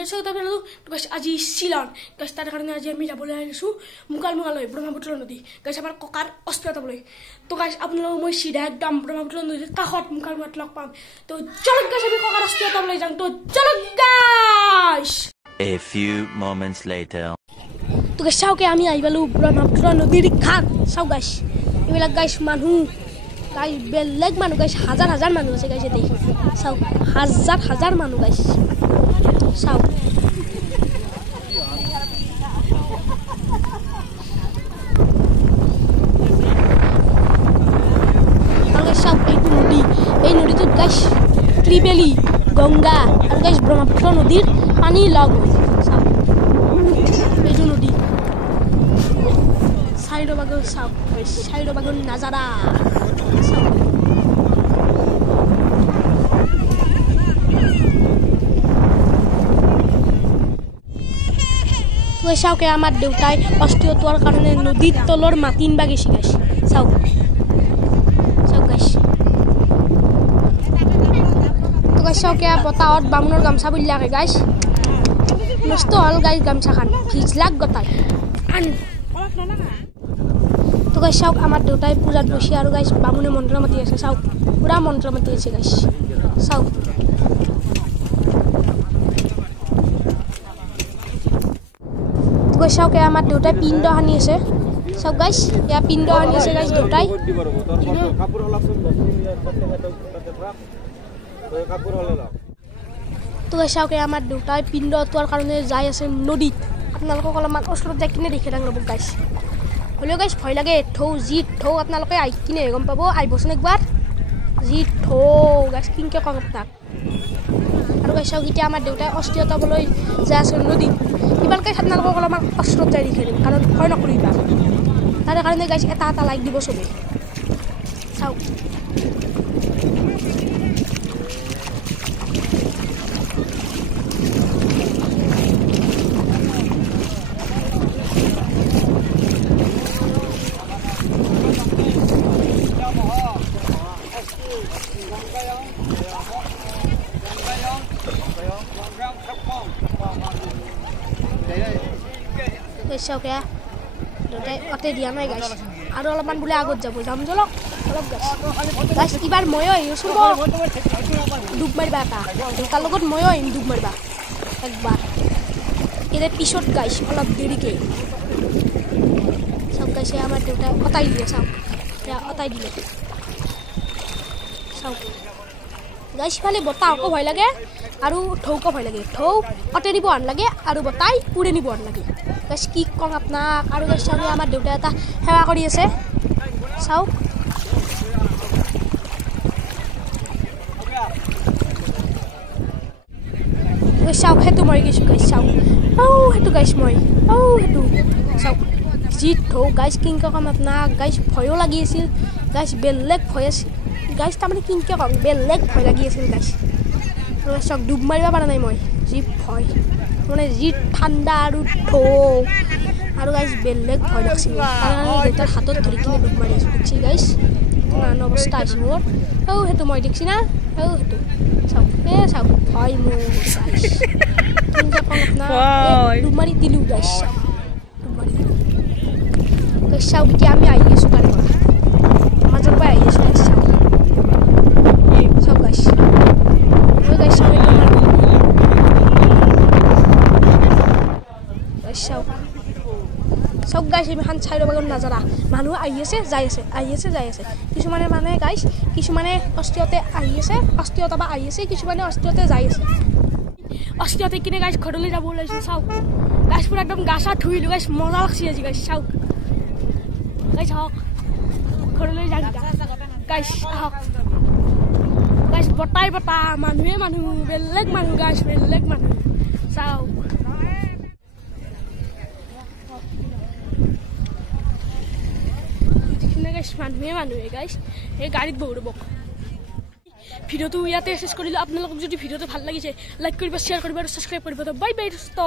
চাওঁ তাৰপিছত গাইছ আজি শ্বিলং গাইছ তাৰ কাৰণে আজি আমি যাবলৈ আহিছোঁ মুকালমুঙালৈ ব্ৰহ্মপুত্ৰ নদী গাইছ আমাৰ ককাৰ অস্থি যাবলৈ তো গাইছ আপোনালোক মই চিধা একদম ব্ৰহ্মপুত্ৰ নদীৰ কাষত মুকালমুঙাত লগ পাম তো চলক গাইছ আমি ককাৰ অস্থি যাবলৈ যাম তো চলক গাইছ A few moments later তো গাইছ চাওকে আমি আহি পালোঁ ব্ৰহ্মপুত্ৰ নদীৰ ঘাট চাওঁ গাইছ এইবিলাক গাইছ মানুহ গাইছ বেলেগ মানুহ গাইছ হাজাৰ হাজাৰ মানুহ আছে গাইছ এতে চাওঁ হাজাৰ হাজাৰ মানুহ গাইছ চাওঁ এই নদীটোত গাইছ ত্ৰিবেলী গংগা আৰু গাইছ ব্ৰহ্মপুত্ৰ নদীৰ পানী লগ চাওঁ এইটো নদী চাইডৰ বাগৰ চাওঁ চাইডৰ বাগৰ নাজাৰা চাওকে আমাৰ দেউতাই অস্থি উঠোৱাৰ কাৰণে নদীৰ তলৰ মাটি নিবা গৈছে গাইছ চাওক চাওক গাইছ তো গাইছ চাওকে বতাহত বামুণৰ গামচা বুলিলাকে গাইছ নষ্ট হ'ল গাইছ গামচাখান ভিজলাক গতাই তো গাইছ চাওক আমাৰ দেউতাই পূজাত বসি আৰু গাইছ বামুণে মন্ত্ৰ মাতি আছে চাওক পুৰা মন্ত্ৰ মাতি আছে গাইছ চাওক গাইছ চাওকে আমাৰ দেউতাই পিণ্ড সানি আছে চাওক গাইছ এয়া পিণ্ড সানি আছে গাইছ দেউতাই তো গাইছ চাওকে আমাৰ দেউতাই পিণ্ড উঠোৱাৰ কাৰণে যাই আছে নদীত আপোনালোকক অলপমান ওচৰত যাই কিনে দেখি থাক ল'ব গাইছ হ'লেও গাইছ ভয় লাগে ঢৌ যি ঢৌ আপোনালোকে আহি কিনে গম পাব আহিবচোন একবাৰ যি ঢৌ গাইছ কিনকে কম আপোনাক আৰু গাইছ চাওক এতিয়া আমাৰ দেউতাই অস্থি উঠাবলৈ যাই আছে নদীত ইমান গাইছ আপোনালোকক অলপমান ওচৰত যাই দেখি দিম কাৰণ ভয় নকৰিবা তাৰে কাৰণে গাইছ এটা এটা লাইক দিব চবেই চাওক চাওকে দেউতাই অতে দিয়া নাই গাইছ আৰু অলপমান বোলে আগত যাব যাম জলক অলপ গাইছ এইবাৰ ময়ো আহিছোঁ ডুব মাৰিবা এটা দেউতাৰ লগত ময়ো আহিম ডুব মাৰিবা একবাৰ এতিয়া পিছত গাইছ অলপ দেৰিকৈ চাওক গাইছে আমাৰ দেউতাই অতাই দিয়ে চাওক এতিয়া অতাই দিলে চাওক গাইছ ইফালে বতাহ আকৌ ভয় লাগে আৰু ঢৌকো ভয় লাগে ঢৌ অতে নিব আন লাগে আৰু বতাই উৰে নিব আন লাগে গাইছ কি কম আপোনাক আৰু গাইছ চাওক আমাৰ দেউতাই এটা সেৱা কৰি আছে চাওক চাওক সেইটো মৰি গৈছোঁ গাইছ চাওক সেইটো গাইছ মই সেইটো চাওক যি ঢৌ গাইছ কিনকে কম আপোনাক গাইছ ভয়ো লাগি আছিল গাইছ বেলেগ ভয় আছিল গাইছ তাৰমানে কিনকে কম বেলেগ ভয় লাগি আছিল গাইছ আৰু চাওক ডুব মাৰিব পৰা নাই মই যি ভয় মানে যি ঠাণ্ডা আৰু ঢৌ আৰু গাইছ বেলেগ ভয় লাগছিল তাৰকাৰণে দেউতাৰ হাতত ধৰি কিনে ডুব মাৰি আছোঁ দেখছি গাইছ ইমান অৱস্থা হৈছে মোৰ সেইটো মই দেখছি না সেইটো চাওক চাওক ভয় মোৰ গাইছ কিনকে কম আপোনাৰ ডুব মাৰি দিলোঁ গাইছ ডুব মাৰি দিলোঁ গাইছ চাওক এতিয়া আমি আহি আছোঁ তাৰে পৰা মাজৰ পৰা আহি আছোঁ গাইছ চাওক চাওক গাইছ গাইছ চাওক চাওক গাইছ ইমান চাইডৰ বাগত নাজাৰা মানুহ আহি আছে যাই আছে আহি আছে যাই আছে কিছুমানে মানে গাইছ কিছুমানে অস্থিৰতে আহি আছে অস্থিৰতা বা আহি আছে কিছুমানে অস্থিৰতে যাই আছে অস্থিৰতে কিনে গাইছ ঘৰলৈ যাব ওলাইছোঁ চাওক গাইছ পুৰা একদম গা চা ধুইলোঁ গাইছ মজা লাগছি আজি গাইছ চাওক গাইছ আহক ঘৰলৈ যাম গাইছ আহক গাইছ বতাই বতাহ মানুহে মানুহ বেলেগ মানুহ গাইছ বেলেগ মানুহ চাওক মানুহে গাইছ এই গাড়ীত বহু ৰ'ব ভিডিঅ'টো ইয়াতে শেষ কৰিলোঁ আপোনালোকক যদি ভিডিঅ'টো ভাল লাগিছে লাইক কৰিব শ্বেয়াৰ কৰিব আৰু ছাবস্ক্ৰাইব কৰিব বাই বাই দোস্ত